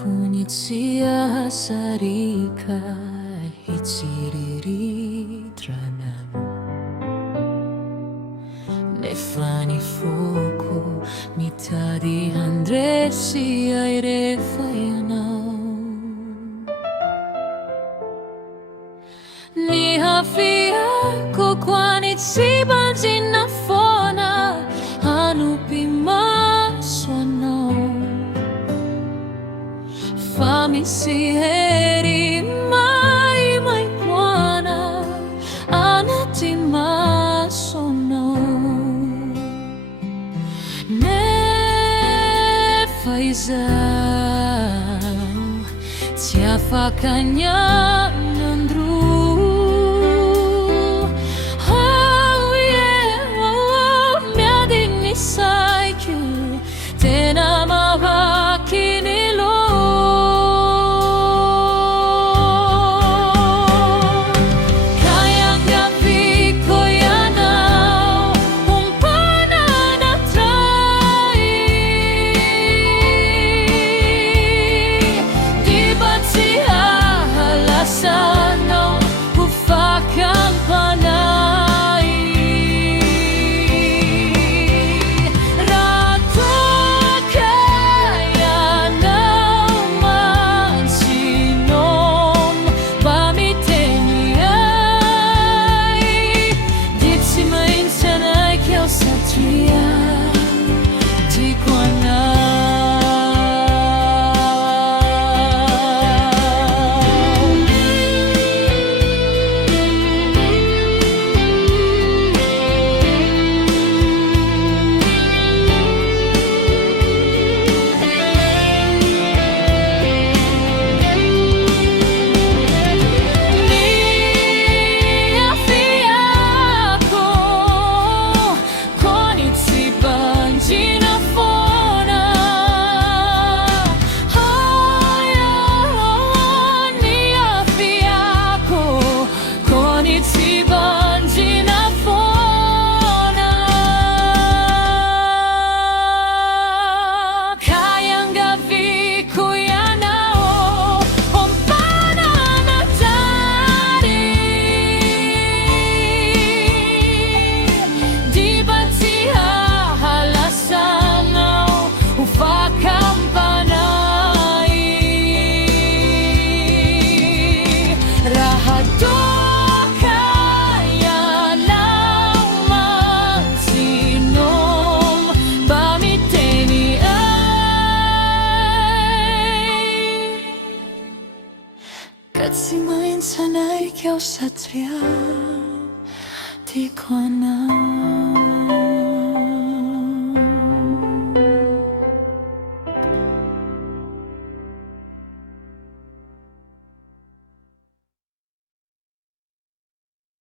Kunitsia sarika hitsiriritranam Nefani foku mitadi handresi aire fayanau Ni hafia ko kwanitsi banjina fona Anupima swanau Fami si heri mai mai puana Anati masono Ne faizau Tia fakanya nandru Oh yeah, oh, miadini sai que Tena mawakini Katsimain sanay kau satria di ko na